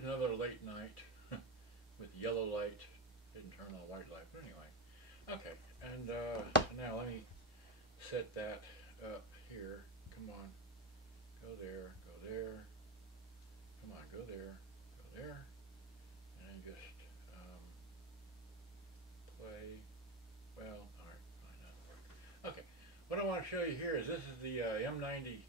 here's another late night with yellow light. Didn't turn on white light, but anyway. Okay, and so now let me set that up here. Come on, go there, go there. Come on, go there, go there, and then just play. Well, all right, fine, that'll work. Okay, what I want to show you here is this is the M90,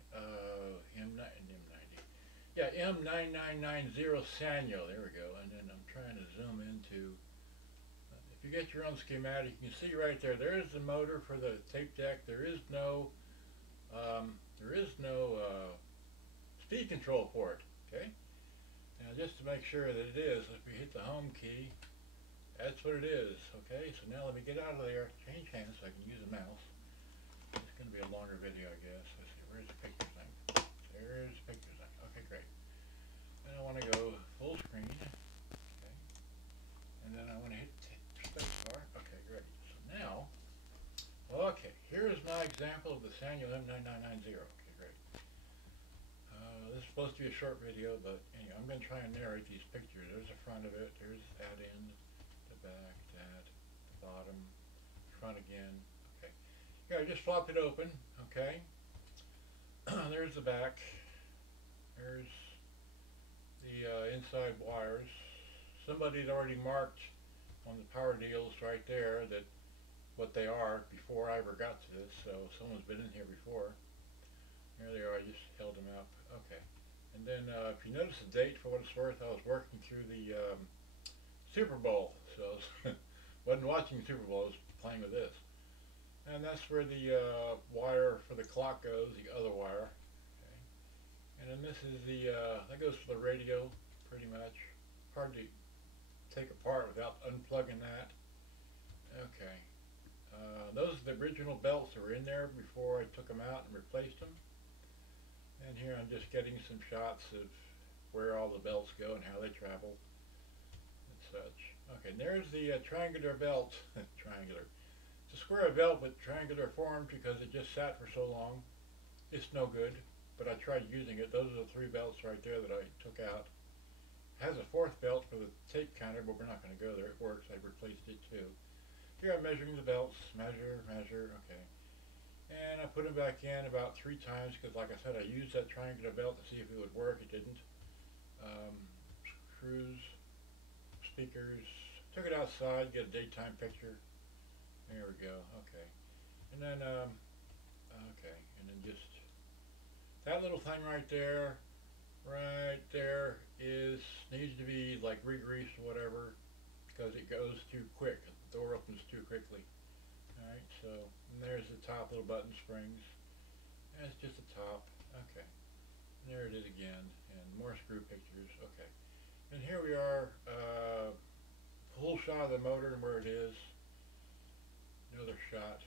yeah, M9990 Sanyo. There we go. And then I'm trying to zoom into. If you get your own schematic, you can see right there. There is the motor for the tape deck. There is no speed control port. Okay. Now just to make sure that it is, if we hit the home key, that's what it is. Okay. So now let me get out of there, change hands so I can use the mouse. It's going to be a longer video, I guess. Let's see. Where's the picture thing? There's the picture thing. Okay, great. And I want to go full screen. Okay. And then I want to hit space bar. Okay, great. So now, okay, here's my example of the Sanyo M9990. Okay, great. This is supposed to be a short video, but anyway, I'm going to try and narrate these pictures. There's the front of it. There's that end, the back, that, the bottom, front again. Okay. Here, I just flopped it open. Okay. There's the back. There's the inside wires. Somebody had already marked on the power deals right there that what they are before I ever got to this, so someone's been in here before. There they are. I just held them up. Okay. And then if you notice the date, for what it's worth, I was working through the Super Bowl, so I wasn't watching the Super Bowl, I was playing with this. And that's where the wire for the clock goes, the other wire. Okay. And then this is the, that goes for the radio, pretty much. Hard to take apart without unplugging that. Okay. Those are the original belts that were in there before I took them out and replaced them. And here I'm just getting some shots of where all the belts go and how they travel and such. Okay, and there's the triangular belt. Triangular. It's a square belt with triangular form because it just sat for so long. It's no good, but I tried using it. Those are the three belts right there that I took out. It has a fourth belt for the tape counter, but we're not going to go there. It works. I replaced it too. Here I'm measuring the belts. Measure, measure. Okay. And I put them back in about 3 times because, like I said, I used that triangular belt to see if it would work. It didn't. Screws, speakers. Took it outside, get a daytime picture. There we go. Okay. And then, okay. And then just that little thing right there needs to be like re-greased or whatever because it goes too quick. The door opens too quickly. Alright, so and there's the top little button springs. That's just the top. Okay. And there it is again. And more screw pictures. Okay. And here we are, full shot of the motor and where it is. Another shot.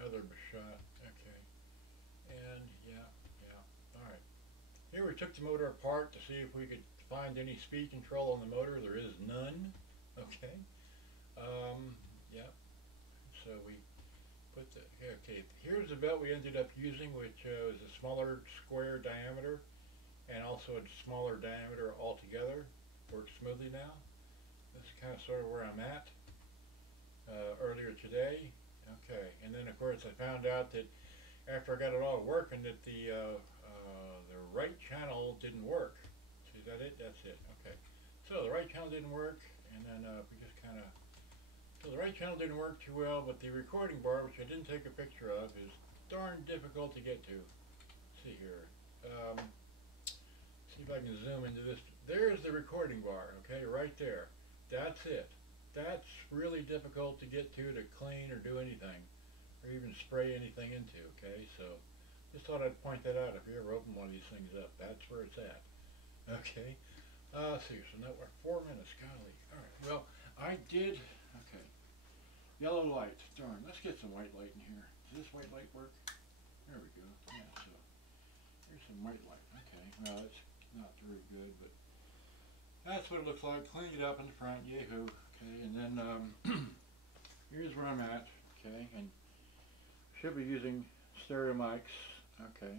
Another shot. Okay. And yeah. Alright. Here we took the motor apart to see if we could find any speed control on the motor. There is none. Okay. Yeah. So we put the, okay, here's the belt we ended up using, which is a smaller square diameter and also a smaller diameter altogether. Works smoothly now. That's kind of sort of where I'm at earlier today. Okay, and then of course I found out that after I got it all working that the right channel didn't work. See, is that it? That's it. Okay. So the right channel didn't work, and then we just kind of, so the right channel didn't work too well, but the recording bar, which I didn't take a picture of, is darn difficult to get to. Let's see here. See if I can zoom into this. There's the recording bar, okay, right there. That's it. That's really difficult to get to clean or do anything, or even spray anything into, okay? So just thought I'd point that out if you ever open one of these things up. That's where it's at, okay? Let's see, so now we're 4 minutes, golly. All right, well, I did, okay. Yellow light, darn, let's get some white light in here. Does this white light work? There we go, yeah, so here's some white light, okay. Well, it's not very good, but that's what it looks like. Cleaned it up in the front, yahoo. Okay, and then here's where I'm at, okay, and should be using stereo mics, okay.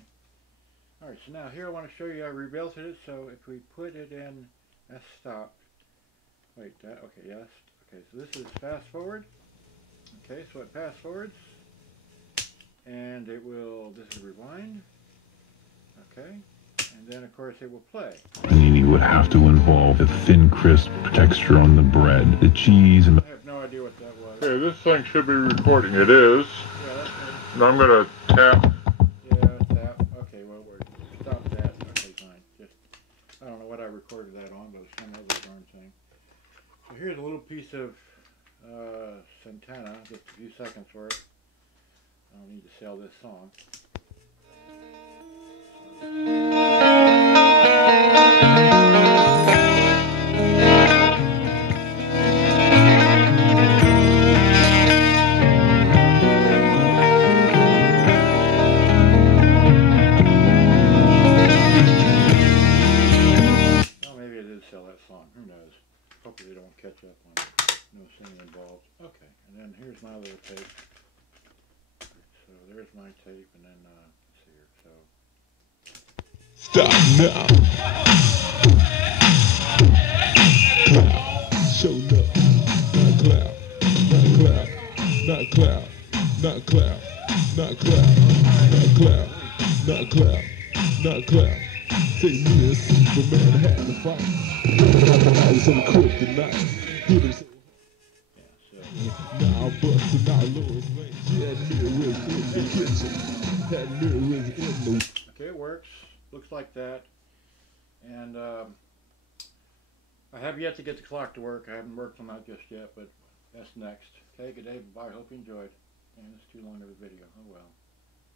Alright, so now here I want to show you I rebuilt it, so if we put it in That's stop. Wait, that, okay, yes. Okay, so this is fast forward. Okay, so it fast forwards. And it will, this is rewind. Okay. And then of course it will play. Panini would have to involve the thin, crisp texture on the bread, the cheese, and I have no idea what that was. Okay, this thing should be recording. It is. Yeah, that's me. And I'm going to tap. Yeah, tap. Okay, well, stop that. Okay, fine. Just, I don't know what I recorded that on, but it's some other darn thing. So here's a little piece of Santana, just a few seconds for it. I don't need to sell this song. Well, maybe I did sell that song. Who knows? Hopefully they don't catch up on it. No singing involved. Okay, and then here's my little tape. So there's my tape, and then let's see here. So stop now. Clap, show up, not clap, not clap, not clap, not clap, not clap, not clap, not clap, not clap. Say me and Superman had to fight. Got the eyes on kryptonite. Hit him so now I'm busting out Lois Lane. She had mirrors in the kitchen. Had mirrors in the... okay, it works. Looks like that. And I have yet to get the clock to work. I haven't worked on that just yet, but that's next. Okay, good day, bye. Hope you enjoyed. And it's too long of a video. Oh well.